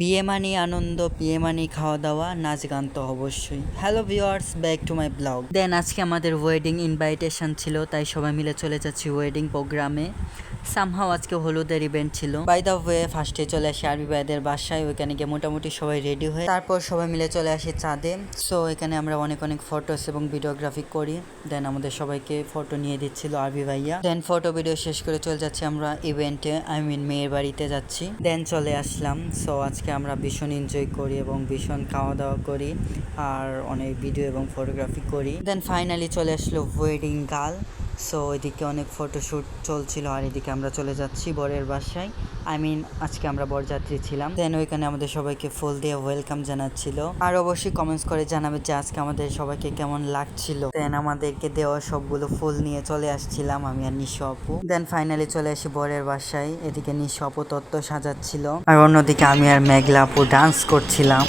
বিয়ে মানি আনন্দ, বিয়ে মানি খাওয়া দাওয়া, নাচ গান তো অবশ্যই। Hello viewers, back to my blog. Then আজকে আমাদের ওয়েডিং ইনভাইটেশন ছিল, তাই সবাই মিলে চলে যাচ্ছি ওয়েডিং প্রোগ্রামে। সামহাও আজকে হলুদের ইভেন্ট ছিল। বাই দ্য ওয়ে, ফার্স্টে চলে আসি আরবি ভাইদের বাসায়। ওইখানে গিয়ে মোটামুটি সবাই রেডি হয়ে তারপর সবাই মিলে চলে আসি চাঁদে। সো এখানে আমরা অনেক অনেক ফটোস এবং ভিডিওগ্রাফি করি। দেন আমাদের সবাইকে ফটো নিয়ে দিচ্ছিল আরবি ভাইয়া। দেন ফটো ভিডিও শেষ করে চলে যাচ্ছি আমরা ইভেন্টে, মেয়ের বাড়িতে যাচ্ছি। দেন চলে আসলাম। সো আজকে আমরা ভীষণ এনজয় করি এবং ভীষণ খাওয়া দাওয়া করি আর অনেক ভিডিও এবং ফটোগ্রাফি করি। দেন ফাইনালি চলে আসলো ওয়েডিং গার্ল। সো এদিকে অনেক ফটোশ্যুট চলছিল আর এদিকে আমরা চলে যাচ্ছি বরের বাসায়। আজকে আমরা বরযাত্রী ছিলাম। দেন ওইখানে আমাদের সবাইকে ফুল দিয়ে ওয়েলকাম জানাচ্ছিল। আর অবশ্যই কমেন্টস করে জানাবে যে আজকে আমাদের সবাইকে কেমন লাগছিল। দেন আমাদেরকে দেওয়া সবগুলো ফুল নিয়ে চলে আসছিলাম আমি আর নিশু আপু। দেন ফাইনালি চলে আসি বরের বাসায়। এদিকে নিশু আপু তত্ত্ব সাজাচ্ছিল আর অন্যদিকে আমি আর মেঘলা আপু ডান্স করছিলাম।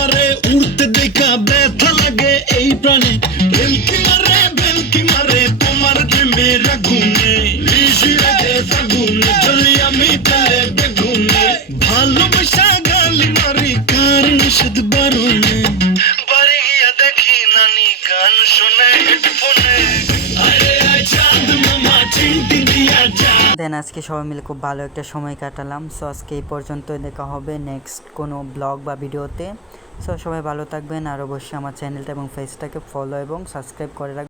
উড়তে দেখা ব্যথা লাগে এই প্রাণে, ভেলকি মারে তোমার প্রেমের আগুনে, নিশি রাতে ফাগুনে চলি আমি তেলে বেগুনে, ভালোবাসা গালি মারি কার নিষেধ বারণে, বাড়ি গিয়া দেখি নানি গান শুনে হেডফোনে, আরে আয় চাঁদ মামা চিমটি দিয়া যা। দেন আজকে সবাই মিলে খুব ভালো একটা সময় কাটালাম। সো আজকে এই পর্যন্তই, দেখা হবে নেক্সট কোনো ব্লগ বা ভিডিওতে। সো সবাই ভালো থাকবেন আর অবশ্যই আমার চ্যানেলটা এবং পেজটাকে ফলো এবং সাবস্ক্রাইব করে রাখবেন।